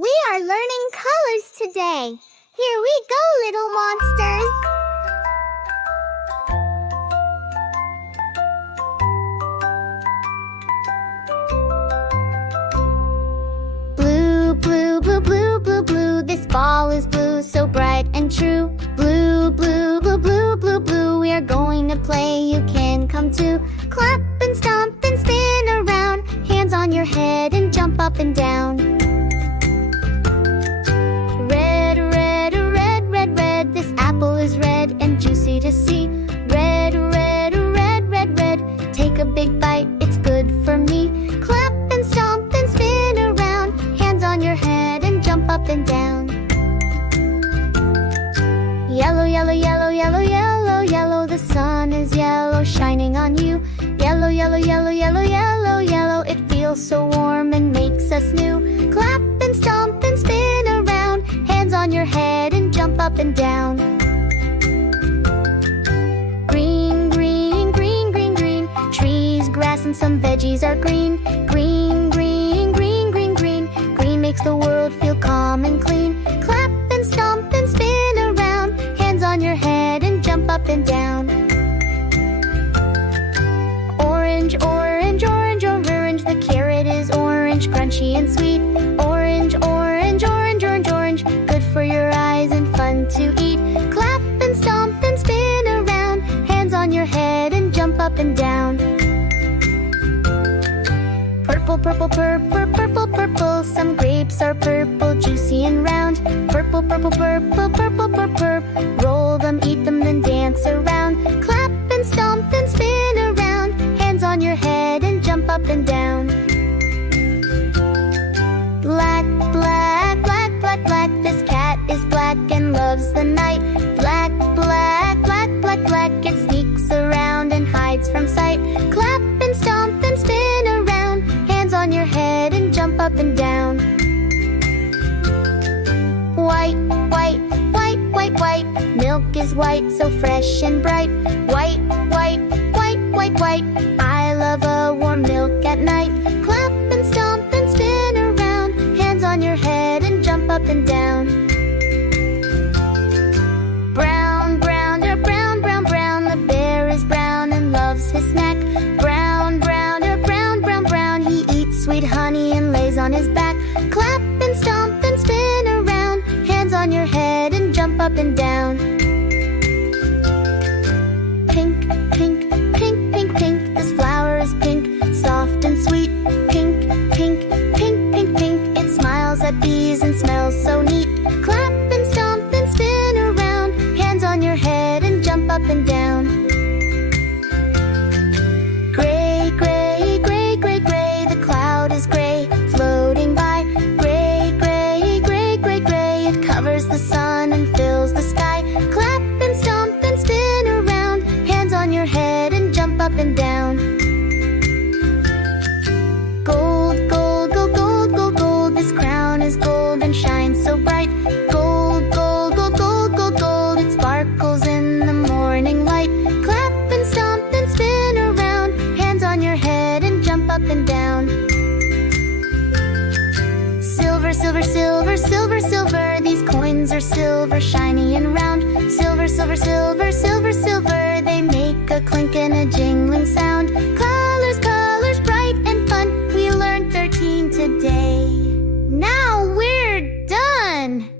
We are learning colors today. Here we go, little monsters. Blue, blue, blue, blue, blue, blue. This ball is blue, so bright and true. Blue, blue, blue, blue, blue, blue. We are going to play, you can come too. Clap and stomp and spin around. Hands on your head and jump up and down. Red, red, red, red, red. This apple is red and juicy to see. Red, red, red, red, red. Take a big bite, it's good for me. Clap and stomp and spin around. Hands on your head and jump up and down. Yellow, yellow, yellow, yellow, yellow, yellow. The sun is yellow, shining on you. Yellow, yellow, yellow, yellow, yellow, yellow. It feels so warm and makes us new. Clap and stomp and spin around. Hands on your head and jump up and down. Green, green, green, green, green. Trees, grass, and some veggies are green. Green, green, green, green, green. Green makes the world feel calm and clean. Clap and stomp and spin around. Hands on your head and jump up and down. Orange, orange, orange, orange. The carrot is orange, crunchy and sweet. Orange, orange, orange, orange, orange. Good for your eyes and fun to eat. Clap and stomp and spin around. Hands on your head and jump up and down. Purple, purple, purple, purple, purple. Some grapes are purple, juicy and round. Purple, purple, purple, purple, purple. Roll them, eat them, then dance around. Clap and stomp and spin around. Hands on your head and jump up and down. Black, black, black, black, black. This cat is black and loves the night. Black, black, black, black, black. It sneaks around and hides from sight. Clap and stomp and spin around. Hands on your head and jump up and down. White, white, white, white, white. Milk is white, so fresh and bright. White, white, white, white, white. I love a warm milk at night. Clap and stomp and spin around. Hands on your head and jump up and down. Brown, brown, brown, brown, brown. The bear is brown and loves his snack. Brown, brown, brown, brown, brown. He eats sweet honey and lays on his back. Clap and stomp and spin around. Hands on your head and jump up and down. Pink, pink, pink, pink, pink. This flower is pink, soft and sweet. Pink, pink, pink, pink, pink. It smiles at bees and smells so neat. Clap and stomp and spin around. Hands on your head and jump up and down. Gray, gray, gray, gray, gray. The cloud is gray, floating by. Gray, gray, gray, gray, gray. It covers the sun and fills the sky. Clap and stomp and spin around. Hands on your head and jump up and down. Gold, gold, gold, gold, gold, gold. This crown is gold and shines so bright. Gold, gold, gold, gold, gold, gold. It sparkles in the morning light. Clap and stomp and spin around. Hands on your head and jump up and down. Silver, silver, silver, silver, silver. These coins are silver, shiny and round. Silver, silver, silver, silver, silver. They make a clink and a jingling sound. Colors, colors, bright and fun. We learned 13 today. Now we're done!